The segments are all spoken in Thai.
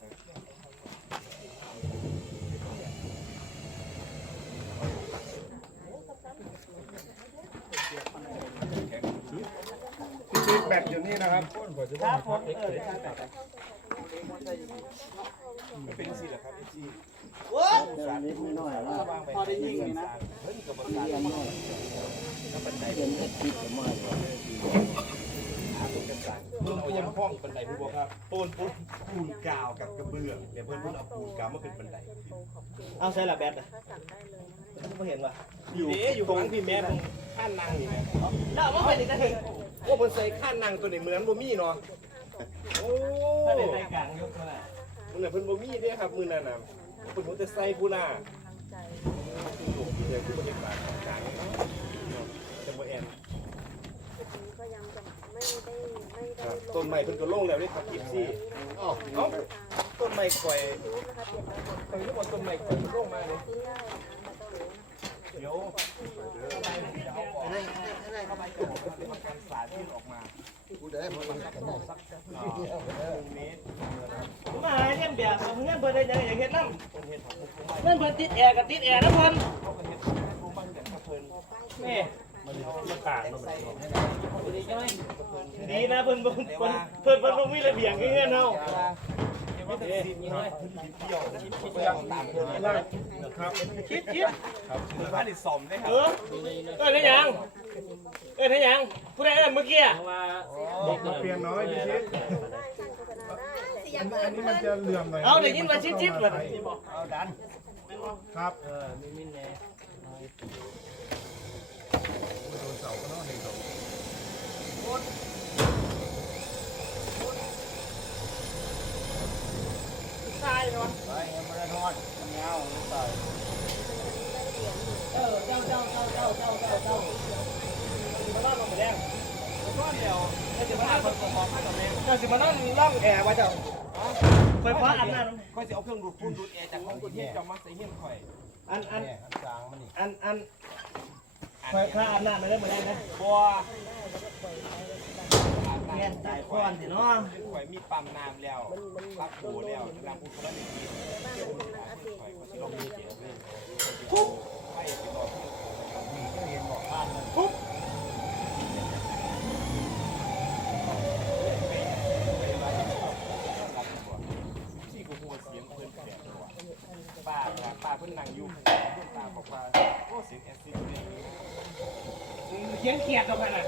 พี่ติ๊กแบตอยู่นี่นะครับครับผมเออครับเป็นสิเหรอครับพี่โอ้ยนิดหน่อยว่าพอได้ยิงนี่นะเฮ้ยกับการเรียนหน่อยเป็นเอ็ดคิดกับมาก่อนมึงเอายังห้องบันไดพี่บัวครับปูนปูนปูนกาวกับกระเบื้องเดี๋ยวเพื่อนเพื่อนเอาปูนกาวมาเป็นบันไดเอาใส่ละแบตอะไม่เห็นว่ะอยู่อยู่ตรงพี่แม่ตรงข้านนางนี่แม่แล้วเอามาเป็นอีกจะถึงโอ้มันใส่ข้านนางตัวนี้เหมือนบ่มีเนาะโอ้ถ้าเป็นในกลางยกมามึงน่ะเพิ่นบ่มีเด้ครับมือนั่นน่ะเพิ่นบ่จะใส่ผู้น่ะเดี๋ยวกูบ่เห็นบาดกลางจะบ่แอน ก็ยังจะไม่ได้ไม่ได้ ครับ ล ต้นไม้เพิ่นก็ลงแล้วเด้ครับกิฟซี่อ๋อเอ้าต้นไม้ข่อยรู้นะคะเปลี่ยนระบบข่อยนึกว่าต้นไม้ข่อยลงมาเลยที่ได้นะไม่ต้องรู้เดี๋ยวเอาออกเข้าไปก่อนประกันสารที่ออกมากูได้พอมันกันได้สักหนึ่งเมตรผมมาหาเงี้ยแบบเอาเงี้ยเพิ่นได้ยังอย่างเฮ็ดน้ต้นเห็ดของพวกำเงี้ยเพิ่นติดแอร์กับติดแอร์นะเพิ่นเขาก็เห็ดรู้บ้างแต่ กระเพิ่นมันต่างกันดีนะเพิ่นเพิ่นเพิ่นเพิ่นเพิ่นมีระเบียงเงี้ยเฮาไม่ได้สิยังไงเที่ยวพยายามตามเพิ่นนะคิดคิดบ้านดิสมได้ครับเออเอ้ยได้ยังเอ้ยได้ยังผู้ใดเอ้ยเมื่อกี้บอกเปลี่ยนน้อยพี่ชิดอันนี้มันจะเหลื่อมหน่อยเอาได้ยินว่าชิดชิดๆเพิ่นเอาดันครับเนาะไปยังไม่ได้ทอดมันยาวมันใส่เอ อเจ้าเจ้าเจ้าเจ้าเจ้าเจ้าเจ้าสิมาล่องลงไปแดงก็เดียวเจ้าสิมาล่องคนของข้างกับแม่เจ้าสิมาล่องล่องแอ ค่อยจะอาเครื่องดูดฝุ่นดูดแอร์จากห้องที่จะมาเฮี้ยนข่อยอันอันเนี่ยจางมันนี่อันอันไฟฟ้าอันนั้นได้เหมนกันนะบัวแม่นตายก่อนสิเนาะข่อยมีปั๊มน้ำแล้วรักปูแล้วนางพูดคนละหนึ่งทีข่อยก็ชิลมีเจียวเลยปุ๊บให้ไปบอกมีก็เห็นบอกข้ามันปุ๊บที่กูหัวเสียงเพิ่นแก่ตัวป้าป้าเพิ่นนั่งอยู่เพิ่นตาบอกว่าโอ้เสียงแอซิดเลย เขียนเขียดตรงนั้นน่ะ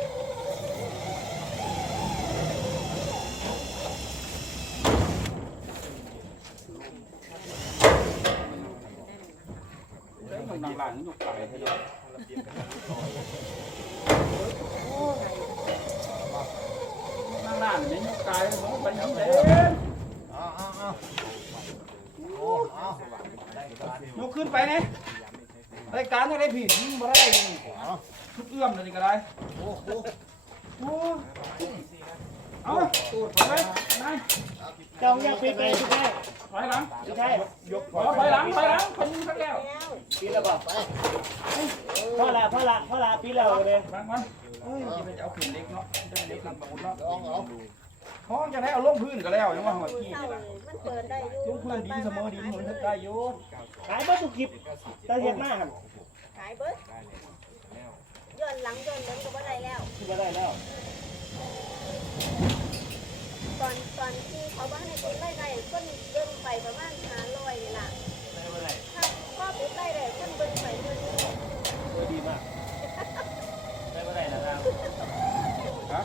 มันหลังอยู่ไกลให้เราระเบียนั่งหน้านี่ยยกกายมันไปยังไงเอาเอาเอ้าได้กยกขึ้นไปเนี่ยรายการอะไรผิดมาได้ เอื้อมเลยก็ได้โอ้โหโอ้เอาตูดไปนายเจ้าอยากปิดไปสุดท้ายถอยหลังสุดท้ายยกถอยหลังถอยหลังคนนี้สักแล้วแล้วปีละบอกพ่อละพ่อละพ่อละปีละเลยหลังมันเฮ้ยจะเอาขึ้นเล็กเนาะจะเล็กลำบากเนาะลองเอาห้องจะได้เอาลงพื้นก็แล้วยังว่าหัวขี้เศร้านี่เลนะยมันเปิดได้อยู่ลงพื้นดินเสมอดินเหมือนได้อยู่ขายบ้าตุกิบตาเห็ดมากครับขายเบิร์ด ย้อนหลังย้อนหลังก็บ่ได้แล้วที่มาได้แล้วตอนตอนที่เขาบ้านให้คนไล่ได้คนเดินไปประมาณห้าร้อยนี่ล่ะได้มาได้ถ้าพ่อปุ๊บไล่ได้คนเดินไปเรื่อยโอ้ดีมากได้มาได้แล้วครับ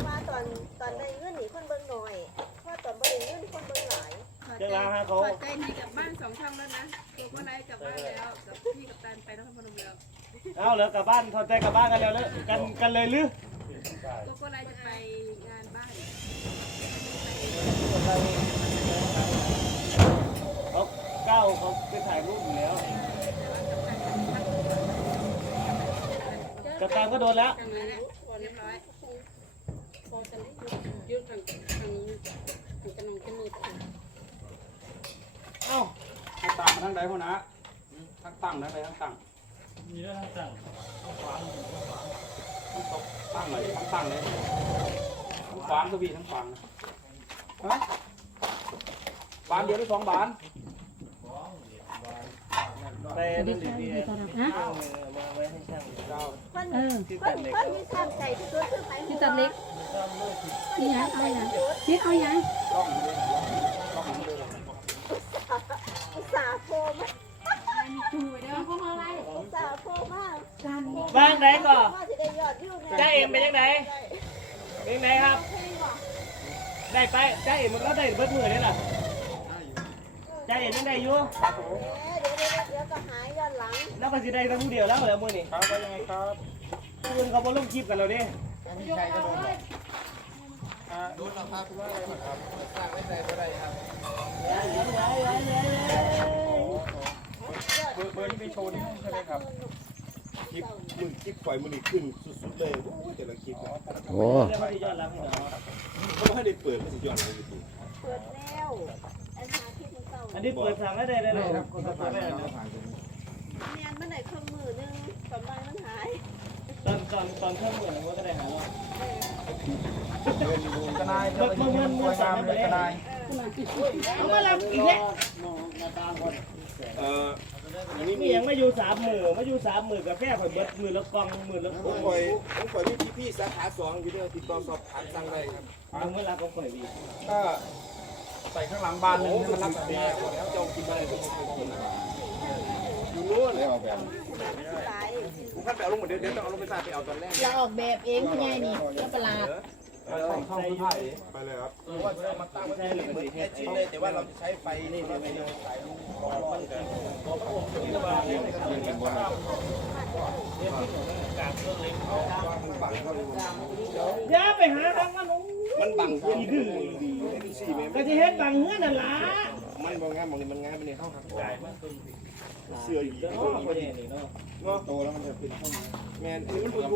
ๆว่าตอนตอนได้เงินนี่คนเบิ่งหน่อยเพราะตอนบ่ได้เงินคนเบิ่งหลายเจ้าลาฮะเขาถอดใจให้กับบ้านสองช่องแล้วนะตัวก็ ไล่กลับบ้านแล้วกับพี่กับแตนไปนครพนมแล้วเอาเหลือกลับบ้านถอดใจกลับบ้านกันแล้วเลยกันกันเลยหรือตัวก็ไล่จะไปงานบ้านเขาเก้าเขาไปถ่ายรูปอยู่แล้วกับการก็โดนแล้ว ทางนั้นแหละเรียบร้อยพอจะยืดทางทางทางกระนองจมูกเอ้า ตั้งทางใดพ่อนะทางตั้งทางใดทางตั้งมีเรื่องต่างตั้งเลยทางตั้งเลยทั้งฟางก็มีทั้งฟางๆบานเดียวหรือสองบานไปนั่ดีดีเอามาไว้ให้ช่างเพิ่นเพิ่นเพิ่นมีทางใจที่สุดคือไผพี่ตัดเล็กนี่ยังเอายังพี่เอายัง อุตส่าห์โทร มาจูไว้เด้อพวกอะไรอุตส่าห์โทรมาวางไหนก่อนว่าสิได้ยอดวิวแน่จ้าเอ็มไปยังไงยังไงครับได้ไปจ้าเอ็มมันก็ได้เบิดมือนี่ล่ะจ้าเอ็มยังได้อยู่เอ๊ะเดี๋ยวเดี๋ยวเดี๋ยวก็หายย้อนหลังแล้วก็สิได้ทั้งเดียวแล้วเหรอมือนี่ครับว่ายังไงครับคุณเขาบ่ลงคลิปกันแล้วดิมีใครก็โดนหรอกโดนแล้วครับว่าอะไรครับสร้างไว้ใจก็ได้ครับ เบอร์เบอร์ที่ไปโชว์นี่ใช่ไหมครับคลิปมึงคลิปปล่อยมึงนี่ขึ้นสุดๆเลยโอ้ยแต่ละคลิปเนาะโอ้ได้มาที่ยอดรักเหรอเขาไม่ให้ได้เปิดมันสิย้อนหลังอยู่ดีเปิดแล้วอันหาที่มันเก่าอันนี้เปิดทางได้ได้เลยครับคนละได้เลยแม่นมันได้เครื่องมือหนึงกำลังมันหายตอนตอนตอนเครื่องมือมันก็ได้หาว่ากระนายจะไปยืนสวยงามเลยกระนายเอามาลับอีกแล้วเอ่ออั นนี้มียังไม่อยู่สามหมือไม่อยู่สามหมือกาแฟข่อยเบิดหมือละกล่องหมือละกผมปล่อยผมปล่อยพี่พี่ๆสาขาสองอยู่ด้อติดต่อสอบถามสั่งได้ครับมึงเวลาก็ข่อยดีก็ใส่ข้างหลังบ้านหนึโอ้งโหให้มัมันนรับแบบนี้แล้วจะเอากินอะไรก็กินอยู่นู้นได้เอาแบบผมขั้นไปเอาลงหมดเดี๋ยวเดี๋ยวต้องเอาลงไปใต้ไปเอาตอนแรกเราออกแบบเองคุณยายนี่ก็ประหลาดช่องช่องผู้ไทยไปเลยครับเพราะว่ามันตั้งไว้ที่เหมือนแค่ชิ้นเลยแต่ว่าเราจะใช้ไฟนี่ไฟไม่ได้สายลูกร้อนกัน อย่าไปหาทางมันมันบังยดื้อสี่เมตรก็สิเฮ็ดบังเฮือนนั่นล่ะมันบางงานบางนี่มันงานไปในเข้าครับเสื้ออยู่นี่เนาะเนาะโตแล้วมันจะเป็นข้างแมนอันนี้มันเป็นพุ่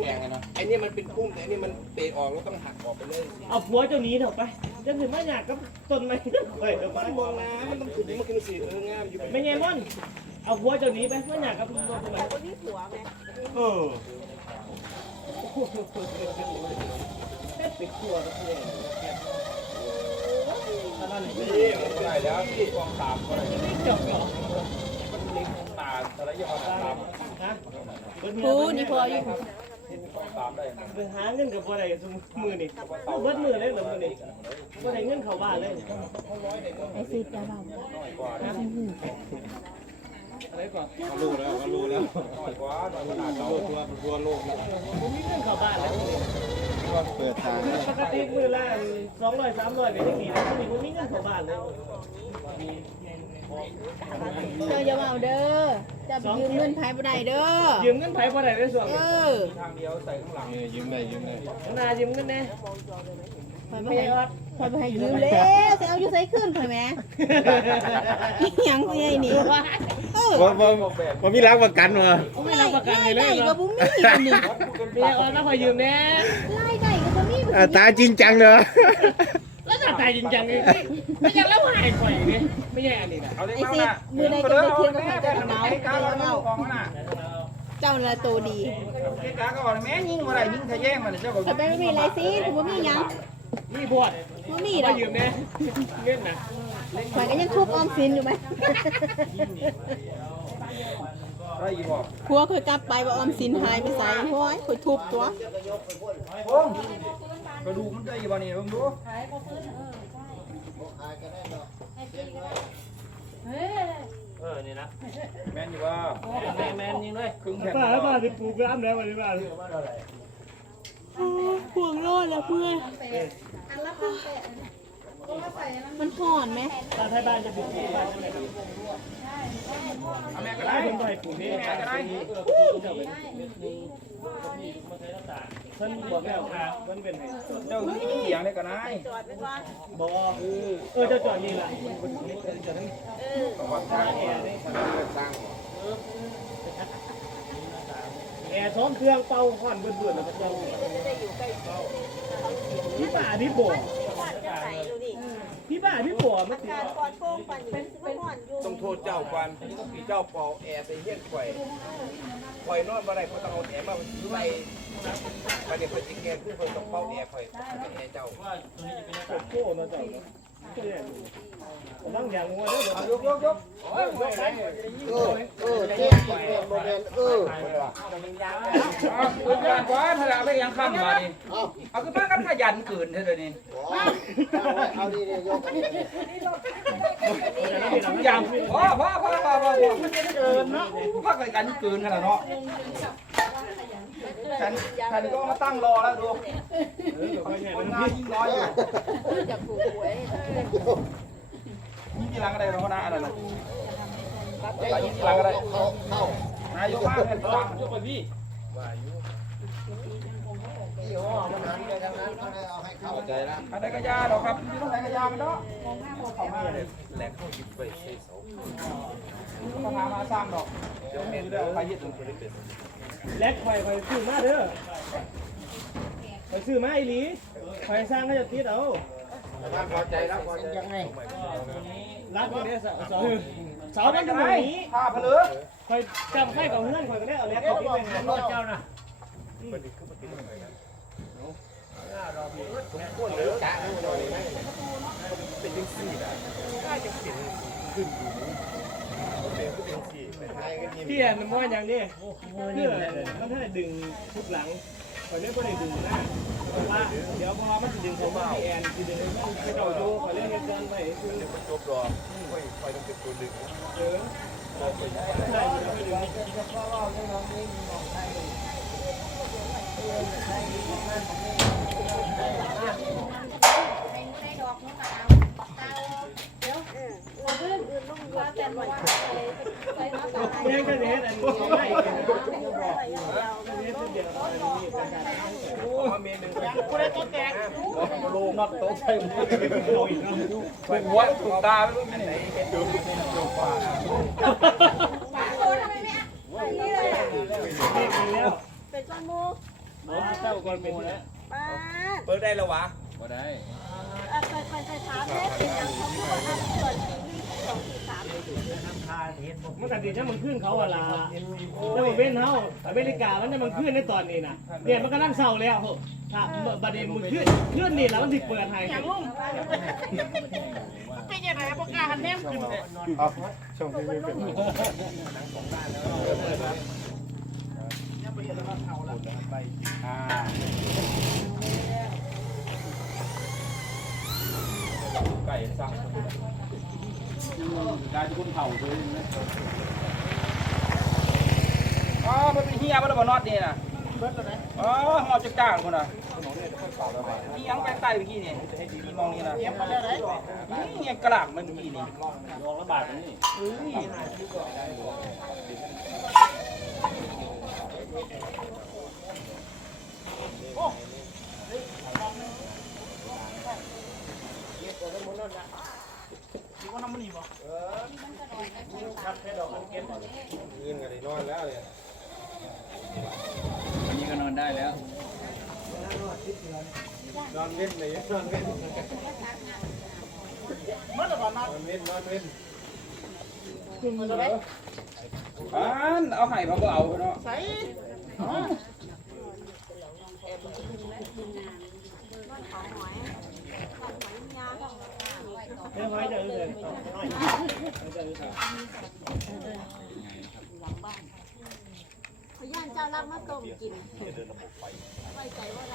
มไอ้นี่มันเป็นพุ่มแต่อันนี้มันเปะออกแล้วต้องหักออกไปเลย เอาผัวเจ้านี้เถอะไปจะถึงไมาอยากกับต้นไม้ข่อยเถอะไปมันมองนะมันต้องขึ้นมันขึ้นสีเอองามอยู่ไม่ไงม่อน เอาผัวเจ้าหนี้ไปมาอยากกับต้นไม้แต่ก็มีผัวไหมเออเป็นตัวก็คือถ้านั่นนี่นี่มันได้แล้วที่กองตามก็ได้ไม่จบหรอตาอะไรอย่างตามฮะปูนี่พออยู่ตามได้ไปหาเงินกับบ่ได้ซุมือนี่เบิดมือเลยเหรอมือนี่บ่ได้เงินเข้าบ้านเลยไอ้ซีดเรา อะไรก่อนรู้แล้วเขารู้แล้วหน้อยกว่าหน้อยขนาดเราตัวตัวโลกแล้วผมมีเงินเข้าบ้านแล้วเปิดทางปกติมือละ200 300ก็ยังดีนะนี่ผมมีเงินเข้าบ้านเลยเจ้าอย่าเอาเด้อจะยืมเงินไผ่บ่ได้เด้อยืมเงินไผ่บ่ได้เลยส่วนเออทางเดียวใส่ข้างหลังยืมได้ยืมได้ข้างหน้ายืมเงินแน่ข่อยบ่ไม่ให้ครับข่อยบ่ให้ยืมแล้วสิเอาอยู่ไสขึ้นข่อยแมอีหยังคุณยายนี่เออ ว่าว่าว่ามีรักประกันวะไม่รับประกันให้เลได้ยก็เนาะบ่มีอันนี้เมียออนแล้วพอยืมแน่รายได้ก็บ่มีอ่าตาจริงจังเนอะแล้วจะตายจริงจังเลยไม่อยากแล้วหายข่อยนี่ไม่ใช่อันนี้นะเอาเล็กไอ้มาซีดน่ะมือใดก็ไปเที่ยวกับเขาแม่จะแม่เมาไอ้กาเดี๋ยวเราเอาของน่ะเจ้าน่ะตัวดีไอ้กาก็บอกแม่ยิงบ่ได้ยิงทะแยงมันเจ้าก็ข่อยไปบ่มีอะไรซีดบ่มีหยังนี่บวชบ่มีดมาอกยืมแน่เงินนะ ข่อยก็ยังทุบออมสินอยู่ไหมได้อีบอกพัวข่อยกลับไปว่าออมสินหายไปใส่ห้อยข่อยทุบตัวโอ้กระดูกมันได้อีบ่นี่ลองดูเออนี่นะแม่นอยู่ว่าแมนแมนยิงเลยครึ่งแผ่นป้าแล้วป้าจะปลูกน้ำแล้ววันนี้ป้าห่วงรอดแล้วเพื่อนอันละพันแปด มันห่อนไหมตาไทยบ้านจะปลูกบ้านอะไรเอาแม่ก็ได้ได้คนไทยปลูกนี่แม่ก็ได้ท่านบอกแล้วครับมันเป็นไงเจ้าเสียงได้ก็ได้จอดไว้ก่อนบอกเออจะจอดนี่แหละเออแอร์ซ้อมเครื่องเป่าห่อนเบื่อๆแล้วก็เจ้าจะได้อยู่ใกล้เขาเสียงพี่ป่าพี่บ่ หวานจะใส่ดูดิ พี่ป่าพี่บ่ไม่ติดการก่อนโป้งปันอยู่มันหวานอยู่ต้องโทษเจ้าควันเจ้าเป่าแอร์ใส่เฮี้ยนข่อยข่อยนอนบ่ได้เพราะต้องเอาแอร์มาใส่ประเดี๋ยวข่อยจิแกนขึ้นข่อยต้องเป่าแอร์ข่อยแอร์เจ้าโคตรนะเจ้า ต้องอย่างงัวเด้อเอายกยกยกโอ้ยยกไปเออเออเจ๊กินแม่โมเมนเออเอาเกินกว่าถ้าเอาไปยังข้ามมาดิเอาเอาคือพากันขยันเกินเท่าเลยนี้เอาดีดียกอย่างพ่อพ่อพ่อพ่อพ่อพ่อมันเกินเนาะพักรการเกินขนาดเนาะ ฉันฉันก็มาตั้งรอแล้วดูคนงานยิ่งน้อยอยู่อยากถูกหวยยิ่งกี่ลังอะไรเราก็น่าอะไรนะยิ่งกี่ลัเข้างอะไรเข้าเข้านายกมากเลยตั้ง ยกไปพี่ที่ห้อมันหันไปทางนั้นเขาได้เอาให้เข้าใจล้วอะไรก็ยาดอกครับที่ต้องไหนก็ยามันเนาะเขามาเลยแหลกเข้าหยิบไปใส่เสาเขาพามาสร้างดอกเดี๋ยวเห็นเด้อไปยึดตรงนี้เล็กไปไปซื้อมาเด้อไปซื้อมาอีหลีไปสร้างก็จะติดเอาพอใจแล้วพอใจยังไงรักเนี่ยเสาเสาเสามันยู่ไหนตรงนี้ผ้าเลือคอยจำไข่กับเพื่อนคอยก็ได้เอาเล็กเขาไปเป็นรถเจ้านะ เลยจ้าหน่อยไหมเป็นยังสี่นะถ้าจะเป็นขึ้นอยู่เป็นก็เป็นสี่เป็นไงกันยินพี่อะมันว่าอย่างนี้เพื่อมันถ้าดึงทุกหลังคอยเล่นก็ได้ดึงนะเพราะว่าเดี๋ยวพอมันจะดึงผมพี่แอนจะดึงให้มันไปเจ้าโย่คอยเล่นกันไปคือเดี๋ยวมันจบรอค่อยค่อยต้องเป็นตัวดึงเออไปยังไงได้อยู่แล้วไม่ดึงอื่นลงเรือแต่ว่าไปน้ำตาลเลี้ยงกันเด็ดอั นนี้ไม่ เดียว เลี้ยงเดียวอันนี้เป็นการ มาเมนูกูได้ตัวแตกมาลงนับโต๊ะใส่หมด เอาอีกแล้ว ถูกหัวถูกตาไม่รู้เป็นไหน ดูดูปาก นี่เลย เลี้ยงแล้ว เป็นต้นมู หมอเจ้าก่อนเป็นแล้วป้าเปิดได้แล้ววะบ่ได้เคยเคยเคยถามแม่เป็นยังเขาบอกว่าเกิดสองสี่สามมันกันดีจะมันขึ้นเขาอะล่ะแล้วมันเว้นเขาอเมริกามันจะมันขึ้นในตอนนี้นะเนี่ยมันก็นั่งเศร้าแล้วถ้าประเด็นมันขึ้นขึ้นนี่แล้วมันถึงเปิดให้เอาช่องนี้ไม่เป็น ไก่สั่งได้ทุกคนเผาเลยอ๋อมันเป็นเฮียมันระเบิดน็อตนี่นะอ๋อหอจะกลางคนน่ะนี่ยังแปลงไตเมื่อกี้นี่นี่มองนี่นะนี่เงี้ยกระล่ำมันเมื่อกี้นี่ลองระบาดนี่เฮ้ย เงินกันเลยนอนแล้วเนี่ยอันนี้ก็นอนได้แล้ว นอนเว้นเลยนอนเว้นนอนเว้นนอนเว้นอ่านเอาไข่มาบ่เอาเนาะ เรื่องไว้จะเอื่นพยานเจ้ารับมาต้มกินไว้ใจว่าไร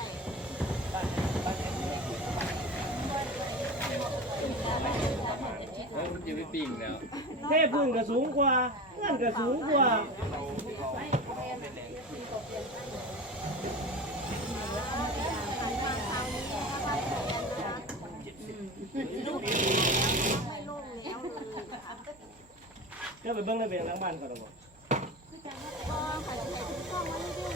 จะไปปิ้งแล้ว เทพื้นก็สูงกว่าเงื่อนก็สูงกว่า ไม่ลงแล้วเลย เดี๋ยว ไปเบิ้งในเบียงหลังบ้านก่อนหรอก็ใส่ใส่ทุกช่องไว้เรื่อย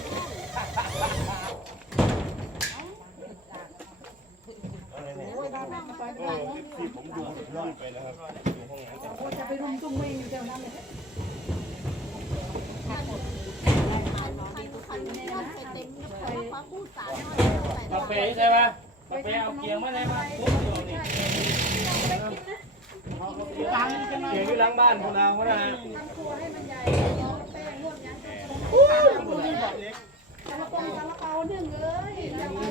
ที่ผมดูนอนไปนะครับอยู่ห้องน้ำแต่จะไปรุมตุ้มเมงอยู่แถวนั้นเลยๆคันคันย้อนไปเต็มกับเขาว่าพูดสารน้อยใส่กาแฟใช่ปะกาแฟเอาเกียงมาได้ปะปุ๊บเดียวนี่ เกียงอยู่หลังบ้านของเราเขานะซาลาเปาซาลาเปาหนึ่งเลย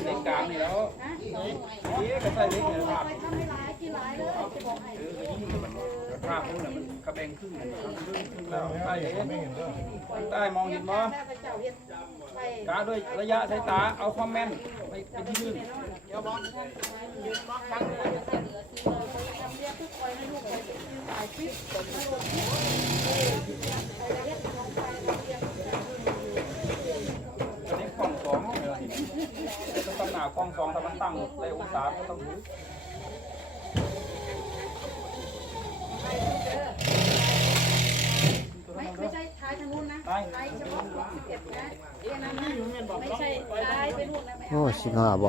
เล็กกลางนี่แล้วนี่ก็ใส่เล็กนี่ครับไปทำให้หลายกินหลายเลยจะบอกให้เออก็ยิ่งมันภาพมันน่ะมันกระแบงครึ่งมันครึ่งแล้วใต้เห็นใต้มองเห็นบ่แม่พระเจ้าเฮ็ดไปกาด้วยระยะสายตาเอาความแม่นไปเป็นที่ยืน อันนี้กล้องสองเออต้องตั้งหน้ากล้องสองถ้ามันตั้งในองศาก็ต้องรู้ไม่ไม่ใช่ท้ายทางนู้นนะไปท้ายเฉพาะสิบเอ็ดนะแค่นั้นนะไม่ใช่ท้ายไปนู่นนะไม่เอา โอ้สิงหาบ